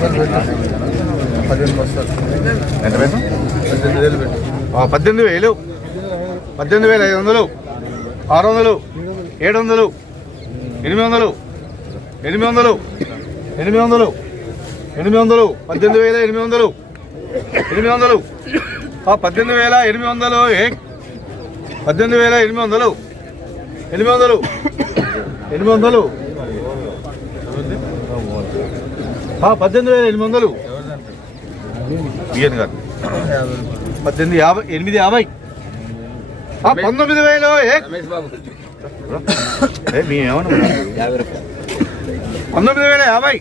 పదిహేను బస్తాలు ఎంత పద్దెనిమిది వేలు. పద్దెనిమిది వేలు పద్దెనిమిది వేల ఐదు వందలు. ఆరు వందలు. ఏడు వందలు. ఎనిమిది వందలు. ఎనిమిది వందలు. ఎనిమిది వందలు. ఎనిమిది వందలు. పద్దెనిమిది వేల ఎనిమిది వందలు. ఎనిమిది వందలు. పద్దెనిమిది వేల ఎనిమిది వందలు ఏ? పద్దెనిమిది వేల ఎనిమిది వందలు. ఎనిమిది వందలు. ఎనిమిది వందలు. పద్దెనిమిది వేల ఎనిమిది వందలు. బియ్యం గారు. పద్దెనిమిది యాభై ఎనిమిది యాభై. పంతొమ్మిది వేలు ఏ? ఏ, మీ ఏమన్నా పంతొమ్మిది వేల యాభై.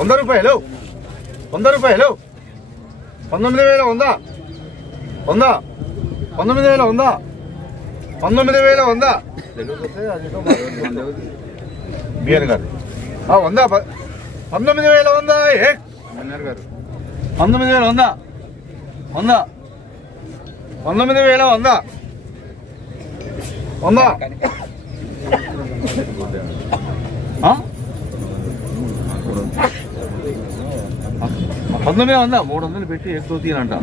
వంద రూపాయలు. వంద రూపాయలు. పంతొమ్మిది వేల వంద. వంద. పంతొమ్మిది వేల వంద. పంతొమ్మిది వేల వంద. బియ్యం గారు. ఆ, వంద పంతొమ్మిది వేల వంద ఏ? పంతొమ్మిది వేల వంద. వంద. పంతొమ్మిది వేల వంద. వంద? పంతొమ్మిది వంద. మూడు వందలు పెట్టి ఎక్కువ తీయనంట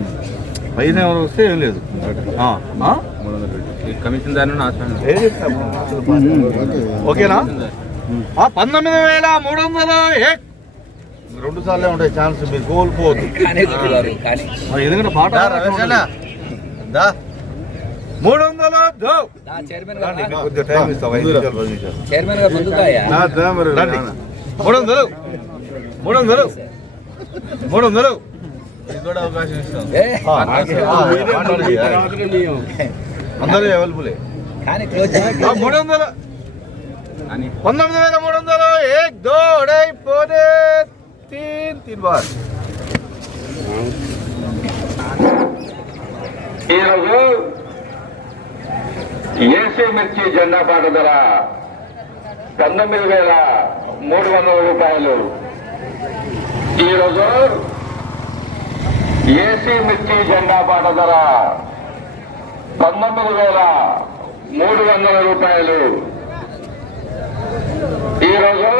పైన ఎవరు వస్తే ఏం లేదు? కమిషన్? ఓకేనా? పంతొమ్మిది వేల మూడు వందలు ఏ? రెండు సార్లే ఉంటాయి ఛాన్స్ మీరు కోల్పోవద్దు. ఎందుకంటే పాట మూడు వందలు మూడు వందలు మూడు వందలు మూడు వందలు అవకాశం ఇస్తాం. అందరూ అవైలబులే. కానీ క్లోజ్ ఆ, మూడు వందలు పంతొమ్మిది వేల మూడు వందలు ఏక్ దో అడై పోనే ఈరోజు ఏసీ మిర్చి జెండా పాట ధర పంతొమ్మిది వేల మూడు వందల రూపాయలు. ఈరోజు ఏసీ మిర్చి జెండా పాట ధర పంతొమ్మిది వేల మూడు వందల రూపాయలు. ఈరోజు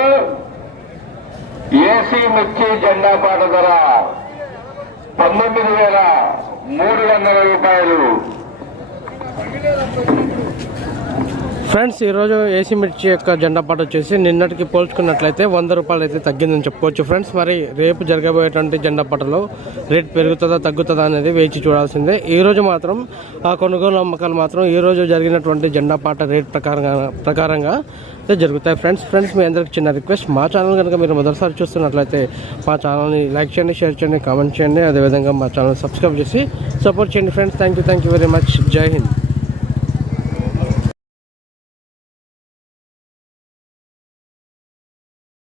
ఏసీ మిర్చి జెండా పాట ధర పంతొమ్మిది వేల మూడు వందల రూపాయలు. ఫ్రెండ్స్ ఈరోజు ఏసీ మిర్చి యొక్క జెండా పాట వచ్చేసి నిన్నటికి పోల్చుకున్నట్లయితే వంద రూపాయలు అయితే తగ్గిందని చెప్పుకోవచ్చు ఫ్రెండ్స్. మరి రేపు జరగబోయేటువంటి జెండా పాటలో రేట్ పెరుగుతుందా తగ్గుతుందా అనేది వేచి చూడాల్సిందే. ఈరోజు మాత్రం ఆ కొనుగోలు అమ్మకాలు మాత్రం ఈ రోజు జరిగినటువంటి జెండా పాట రేట్ ప్రకారంగా ప్రకారంగా అయితే జరుగుతాయి ఫ్రెండ్స్. ఫ్రెండ్స్ మీ అందరికి చిన్న రిక్వెస్ట్ మా ఛానల్ కనుక మీరు మొదటిసారి చూస్తున్నట్లయితే మా ఛానల్ని లైక్ చేయండి షేర్ చేయండి కామెంట్ చేయండి. అదేవిధంగా మా ఛానల్ సబ్స్క్రైబ్ చేసి సపోర్ట్ చేయండి friends. Thank you thank you very much. Jai Hind.